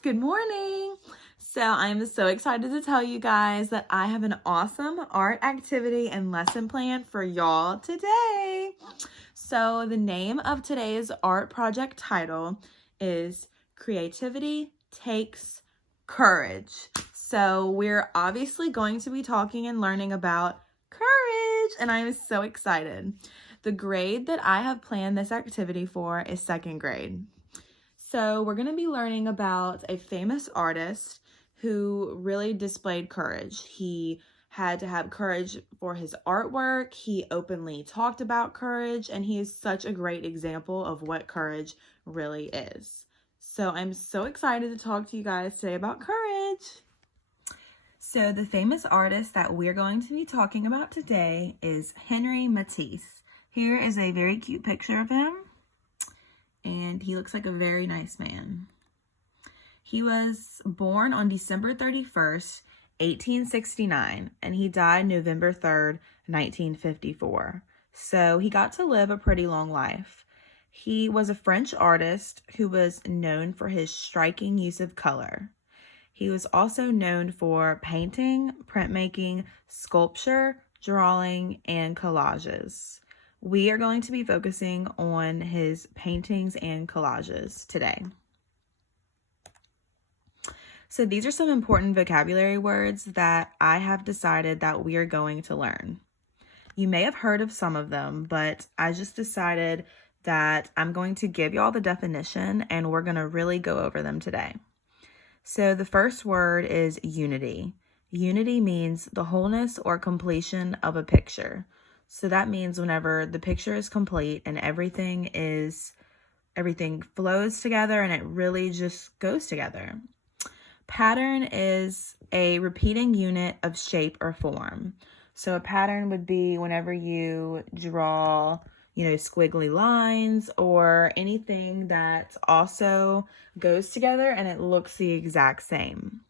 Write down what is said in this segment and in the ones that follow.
Good morning. So I'm so excited to tell you guys that I have an awesome art activity and lesson plan for y'all today. So the name of today's art project title is Creativity Takes Courage. So we're obviously going to be talking and learning about courage, and I'm so excited. The grade that I have planned this activity for is second grade. So we're going to be learning about a famous artist who really displayed courage. He had to have courage for his artwork. He openly talked about courage, and he is such a great example of what courage really is. So I'm so excited to talk to you guys today about courage. So the famous artist that we're going to be talking about today is Henry Matisse. Here is a very cute picture of him, and he looks like a very nice man. He was born on December 31st, 1869, and he died November 3rd, 1954. So he got to live a pretty long life. He was a French artist who was known for his striking use of color. He was also known for painting, printmaking, sculpture, drawing, and collages. We are going to be focusing on his paintings and collages today. So these are some important vocabulary words that I have decided that we are going to learn. You may have heard of some of them, but I just decided that I'm going to give y'all the definition and we're going to really go over them today. So the first word is unity. Unity means the wholeness or completion of a picture. So that means whenever the picture is complete and everything flows together and it really just goes together. Pattern is a repeating unit of shape or form. So a pattern would be whenever you draw, squiggly lines or anything that also goes together and it looks the exact same.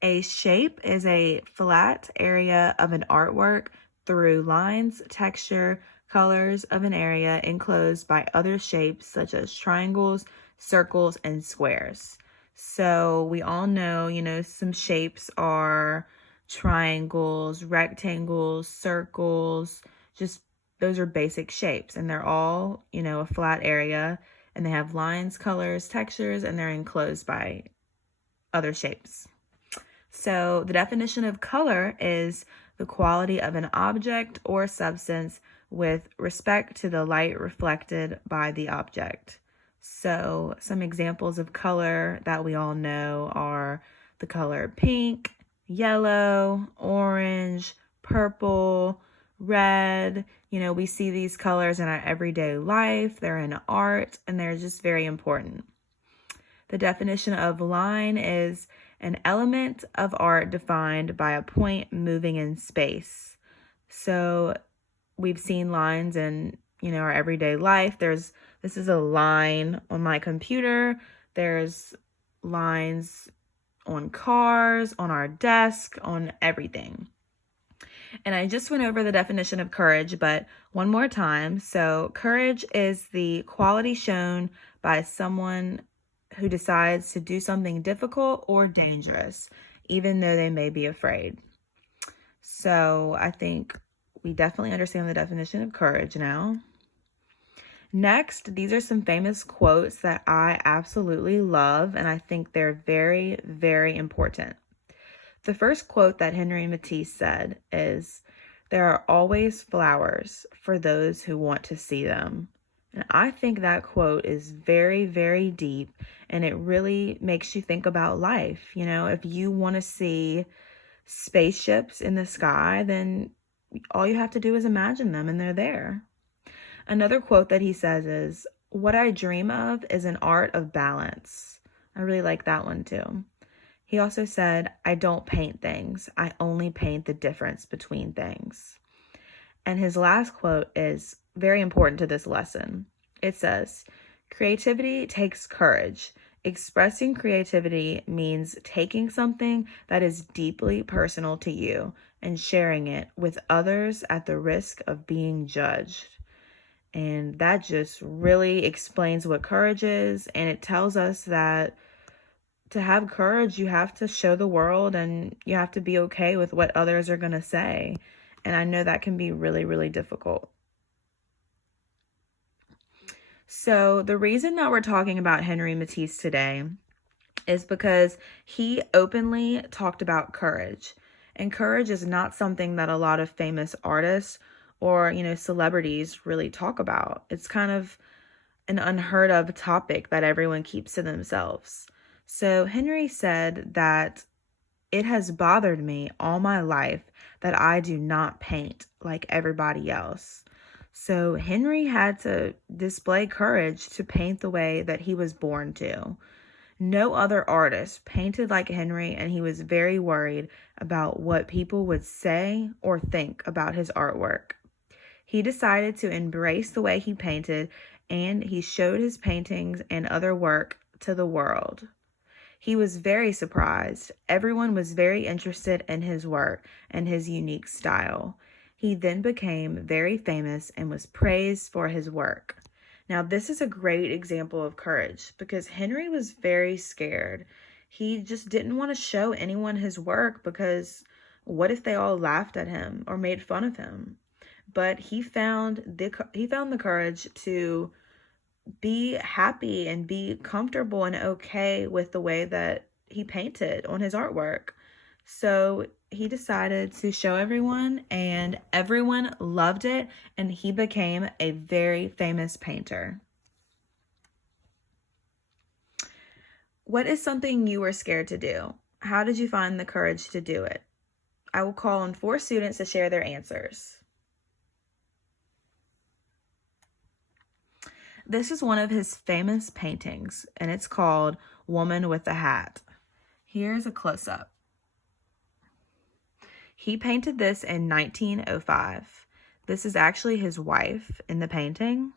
A shape is a flat area of an artwork through lines, texture, colors of an area enclosed by other shapes such as triangles, circles, and squares. So we all know, some shapes are triangles, rectangles, circles, just those are basic shapes, and they're all, a flat area, and they have lines, colors, textures, and they're enclosed by other shapes. So the definition of color is the quality of an object or substance with respect to the light reflected by the object. So some examples of color that we all know are the color pink, yellow, orange, purple, red. We see these colors in our everyday life. They're in art, and they're just very important. The definition of line is an element of art defined by a point moving in space. So we've seen lines in, our everyday life. This is a line on my computer. There's lines on cars, on our desk, on everything. And I just went over the definition of courage, but one more time. So courage is the quality shown by someone who decides to do something difficult or dangerous, even though they may be afraid. So I think we definitely understand the definition of courage now. Next, these are some famous quotes that I absolutely love, and I think they're very, very important. The first quote that Henry Matisse said is, "There are always flowers for those who want to see them." And I think that quote is very, very deep, and it really makes you think about life. If you want to see spaceships in the sky, then all you have to do is imagine them and they're there. Another quote that he says is, "What I dream of is an art of balance." I really like that one too. He also said, "I don't paint things. I only paint the difference between things." And his last quote is very important to this lesson. It says, "Creativity takes courage. Expressing creativity means taking something that is deeply personal to you and sharing it with others at the risk of being judged." And that just really explains what courage is, and it tells us that to have courage, you have to show the world and you have to be okay with what others are going to say. And I know that can be really, really difficult. So the reason that we're talking about Henry Matisse today is because he openly talked about courage. And courage is not something that a lot of famous artists or, celebrities really talk about. It's kind of an unheard of topic that everyone keeps to themselves. So Henry said that it has bothered me all my life that I do not paint like everybody else. So Henry had to display courage to paint the way that he was born to. No other artist painted like Henry, and he was very worried about what people would say or think about his artwork. He decided to embrace the way he painted, and he showed his paintings and other work to the world. He was very surprised. Everyone was very interested in his work and his unique style. He then became very famous and was praised for his work. Now, this is a great example of courage because Henry was very scared. He just didn't want to show anyone his work because what if they all laughed at him or made fun of him? But he found the courage to be happy and be comfortable and okay with the way that he painted on his artwork. So he decided to show everyone, and everyone loved it, and he became a very famous painter. What is something you were scared to do? How did you find the courage to do it? I will call on 4 students to share their answers. This is one of his famous paintings, and it's called Woman with a Hat. Here's a close-up. He painted this in 1905. This is actually his wife in the painting,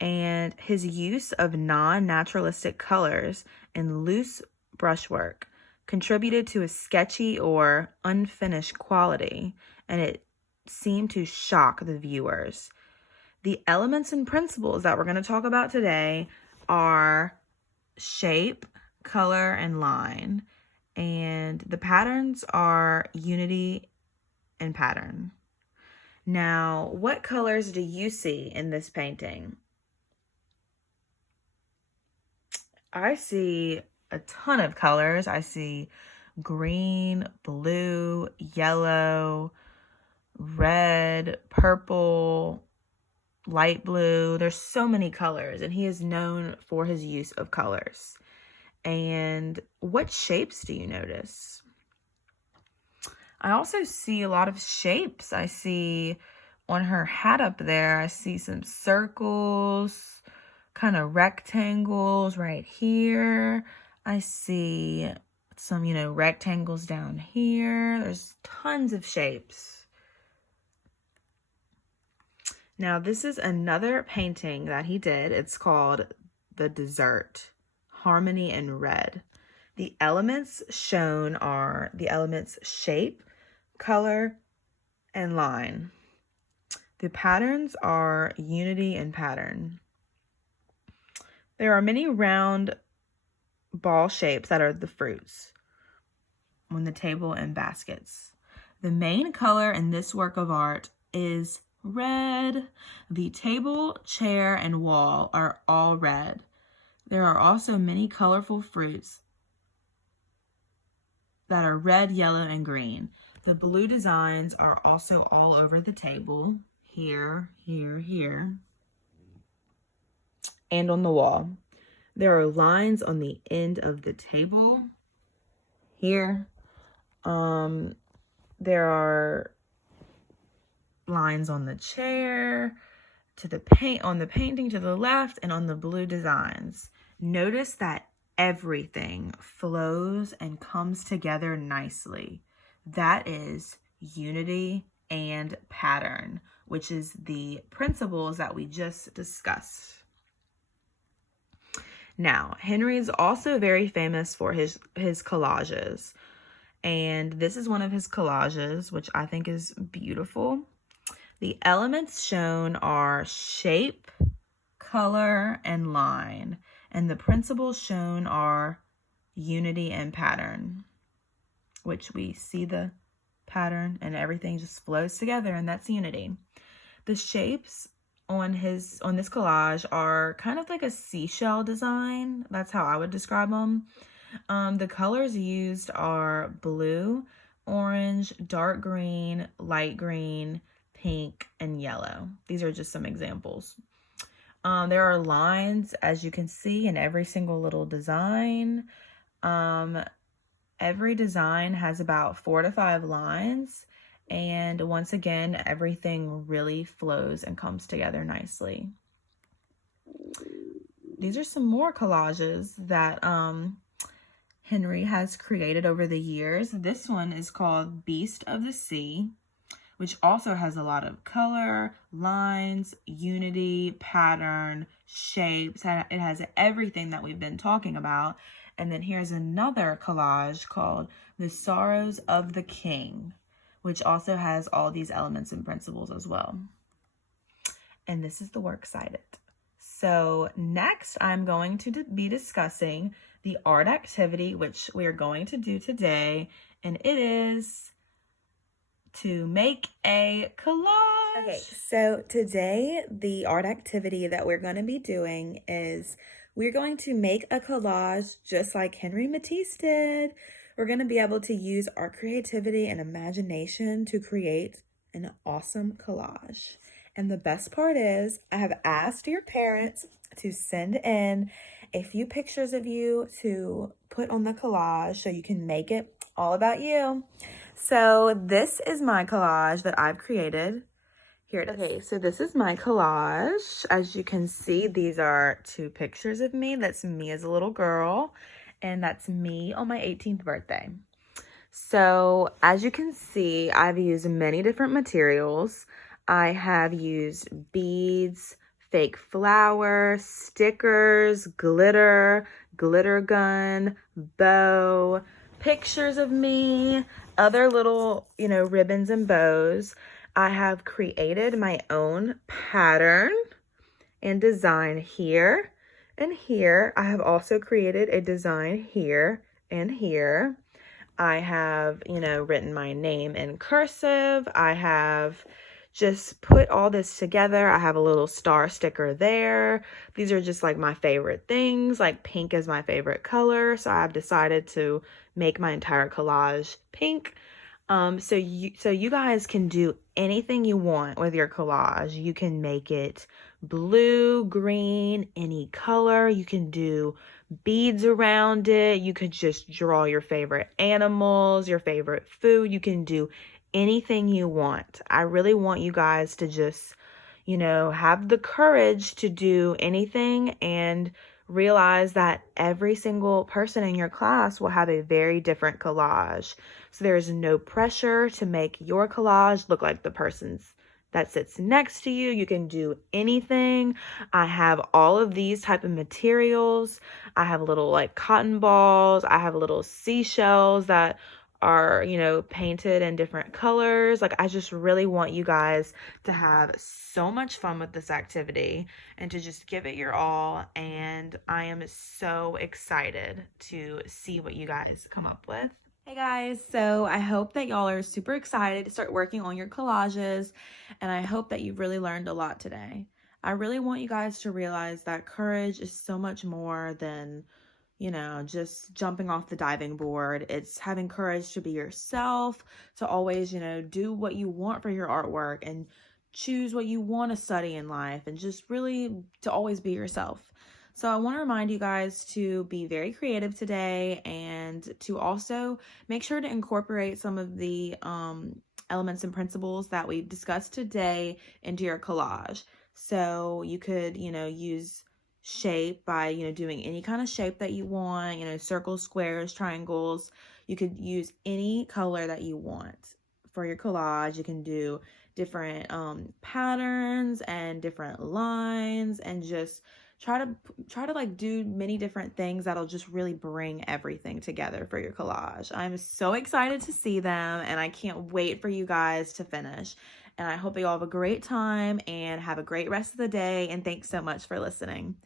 and his use of non-naturalistic colors and loose brushwork contributed to a sketchy or unfinished quality, and it seemed to shock the viewers. The elements and principles that we're going to talk about today are shape, color, and line. And the patterns are unity and pattern. Now, what colors do you see in this painting? I see a ton of colors. I see green, blue, yellow, red, purple, light blue. There's so many colors, and he is known for his use of colors. And what shapes do you notice? I also see a lot of shapes. I see on her hat up there, I see some circles, kind of rectangles right here. I see some, rectangles down here. There's tons of shapes. Now, this is another painting that he did. It's called The Desert, Harmony in Red. The elements shown are the elements shape, color, and line. The patterns are unity and pattern. There are many round ball shapes that are the fruits on the table and baskets. The main color in this work of art is red. The table, chair, and wall are all red. There are also many colorful fruits that are red, yellow, and green. The blue designs are also all over the table, here, here, here, and on the wall. There are lines on the end of the table, here. There are lines on the chair, on the painting to the left, and on the blue designs. Notice that everything flows and comes together nicely. That is unity and pattern, which is the principles that we just discussed. Now, Henry is also very famous for his collages. And this is one of his collages, which I think is beautiful. The elements shown are shape, color, and line. And the principles shown are unity and pattern, which we see the pattern and everything just flows together, and that's unity. The shapes on this collage are kind of like a seashell design. That's how I would describe them. The colors used are blue, orange, dark green, light green, pink, and yellow. These are just some examples. There are lines, as you can see, in every single little design. Every design has about 4 to 5 lines. And once again, everything really flows and comes together nicely. These are some more collages that Henry has created over the years. This one is called Beast of the Sea, which also has a lot of color, lines, unity, pattern, shapes. It has everything that we've been talking about. And then here's another collage called The Sorrows of the King, which also has all these elements and principles as well. And this is the works cited. So next I'm going to be discussing the art activity, which we are going to do today, and it is to make a collage. Okay, so today the art activity that we're going to be doing is we're going to make a collage just like Henry Matisse did. We're going to be able to use our creativity and imagination to create an awesome collage. And the best part is I have asked your parents to send in a few pictures of you to put on the collage so you can make it all about you. So this is my collage that I've created. Here it is. Okay, so this is my collage. As you can see, these are 2 pictures of me. That's me as a little girl, and that's me on my 18th birthday. So as you can see, I've used many different materials. I have used beads, fake flowers, stickers, glitter, glitter gun, bow, pictures of me, other little, ribbons and bows. I have created my own pattern and design here and here. I have also created a design here and here. I have, written my name in cursive. I have just put all this together. I have a little star sticker there. These are just like my favorite things. Like pink is my favorite color, so I've decided to make my entire collage pink. So you guys can do anything you want with your collage. You can make it blue, green, any color. You can do beads around it. You could just draw your favorite animals, your favorite food. You can do anything you want. I really want you guys to just, have the courage to do anything and realize that every single person in your class will have a very different collage. So there's no pressure to make your collage look like the person's that sits next to you. You can do anything. I have all of these type of materials. I have little like cotton balls. I have little seashells that are, painted in different colors. Like, I just really want you guys to have so much fun with this activity and to just give it your all. And I am so excited to see what you guys come up with. Hey guys, so I hope that y'all are super excited to start working on your collages, and I hope that you've really learned a lot today. I really want you guys to realize that courage is so much more than, just jumping off the diving board. It's having courage to be yourself, to always, do what you want for your artwork and choose what you want to study in life, and just really to always be yourself. So I want to remind you guys to be very creative today and to also make sure to incorporate some of the elements and principles that we discussed today into your collage. So you could, use shape by, doing any kind of shape that you want, circles, squares, triangles. You could use any color that you want for your collage. You can do different patterns and different lines, and just try to like do many different things that'll just really bring everything together for your collage. I'm so excited to see them, and I can't wait for you guys to finish. And I hope you all have a great time and have a great rest of the day. And thanks so much for listening.